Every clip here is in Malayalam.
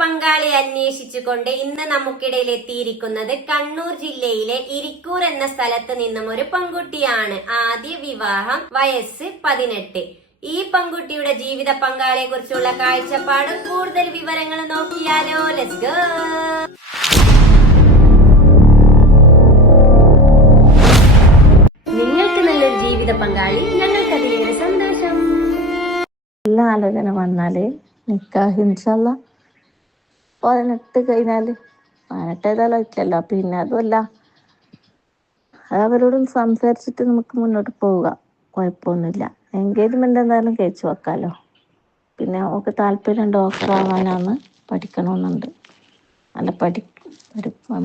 പങ്കാളി അന്വേഷിച്ചുകൊണ്ട് ഇന്ന് നമുക്കിടയിൽ എത്തിയിരിക്കുന്നത് കണ്ണൂർ ജില്ലയിലെ ഇരിക്കൂർ എന്ന സ്ഥലത്ത് നിന്നും ഒരു പെൺകുട്ടിയാണ്. ആദ്യ വിവാഹം വയസ്സ് പതിനെട്ട്. ഈ പെൺകുട്ടിയുടെ ജീവിത പങ്കാളിയെ കുറിച്ചുള്ള കാഴ്ചപ്പാട് കൂടുതൽ വിവരങ്ങൾ നോക്കിയാലോ. ലെറ്റ്സ് ഗോ നിങ്ങൾക്ക് നല്ലൊരു ജീവിത പങ്കാളി ഞങ്ങൾക്ക് അതിലേറെ സന്തോഷം. എല്ലാ ആലോചന വന്നാലേ നിക്കാഹ് പതിനെട്ട് കഴിഞ്ഞാൽ പതിനെട്ട് ഇല്ലല്ലോ ആയിട്ടില്ലല്ലോ. പിന്നെ അതുമല്ല അത് അവരോടും സംസാരിച്ചിട്ട് നമുക്ക് മുന്നോട്ട് പോവുക. കുഴപ്പമൊന്നുമില്ല. എൻഗേജ്മെന്റ് എന്തായാലും കഴിച്ചു വെക്കാലോ. പിന്നെ അവൾക്ക് താല്പര്യം ഡോക്ടർ ആവാനാണ് പഠിക്കണമെന്നുണ്ട്. നല്ല പഠി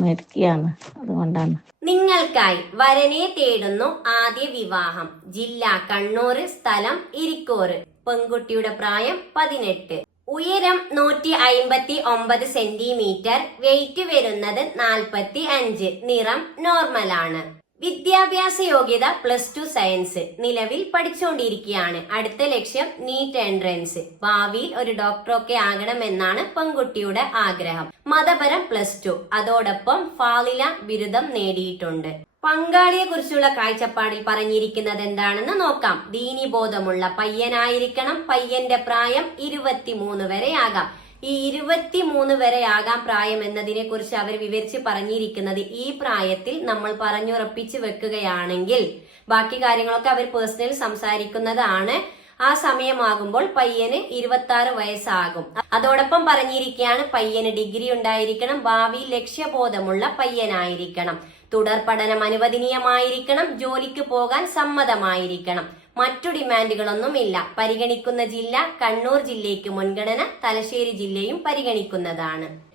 മേടിക്കുകയാണ് അതുകൊണ്ടാണ്. നിങ്ങൾക്കായി വരനെ തേടുന്നു ആദ്യ വിവാഹം. ജില്ല കണ്ണൂർ സ്ഥലം ഇരിക്കോറ്. പെൺകുട്ടിയുടെ പ്രായം പതിനെട്ട്. ഉയരം നൂറ്റി അയിമ്പത്തി ഒമ്പത് സെന്റിമീറ്റർ വെയിറ്റ് വരുന്നത് നാൽപ്പത്തി അഞ്ച് നിറം ആണ് വിദ്യാഭ്യാസ യോഗ്യത പ്ലസ് ടു സയൻസ് നിലവിൽ പഠിച്ചുകൊണ്ടിരിക്കുകയാണ് അടുത്ത ലക്ഷ്യം നീറ്റ് എൻട്രൻസ് ഭാവിയിൽ ഒരു ഡോക്ടറൊക്കെ ആകണമെന്നാണ് പെൺകുട്ടിയുടെ ആഗ്രഹം. മതപരം പ്ലസ് ടു അതോടൊപ്പം ഫാലില ബിരുദം നേടിയിട്ടുണ്ട്. പങ്കാളിയെ കുറിച്ചുള്ള കാഴ്ചപ്പാടിൽ പറഞ്ഞിരിക്കുന്നത് എന്താണെന്ന് നോക്കാം. ദീനി ബോധമുള്ള പയ്യനായിരിക്കണം. പയ്യന്റെ പ്രായം ഇരുപത്തിമൂന്ന് വരെ ആകാം. ഈ ഇരുപത്തിമൂന്ന് വരെ ആകാം പ്രായം എന്നതിനെ കുറിച്ച് അവർ വിവരിച്ച് പറഞ്ഞിരിക്കുന്നത് ഈ പ്രായത്തിൽ നമ്മൾ പറഞ്ഞുറപ്പിച്ചു വെക്കുകയാണെങ്കിൽ ബാക്കി കാര്യങ്ങളൊക്കെ അവർ പേഴ്സണൽ സംസാരിക്കുന്നതാണ്. ആ സമയമാകുമ്പോൾ പയ്യന് ഇരുപത്തി ആറ് വയസ്സാകും. അതോടൊപ്പം പറഞ്ഞിരിക്കുകയാണ് പയ്യന് ഡിഗ്രി ഉണ്ടായിരിക്കണം ഭാവിയിൽ ലക്ഷ്യബോധമുള്ള പയ്യനായിരിക്കണം. തുടർ പഠനം അനുവദനീയമായിരിക്കണം ജോലിക്ക് പോകാൻ സമ്മതമായിരിക്കണം. മറ്റു ഡിമാൻഡുകളൊന്നുമില്ല. പരിഗണിക്കുന്ന ജില്ല കണ്ണൂർ ജില്ലയ്ക്ക് മുൻഗണന തലശ്ശേരി ജില്ലയും പരിഗണിക്കുന്നതാണ്.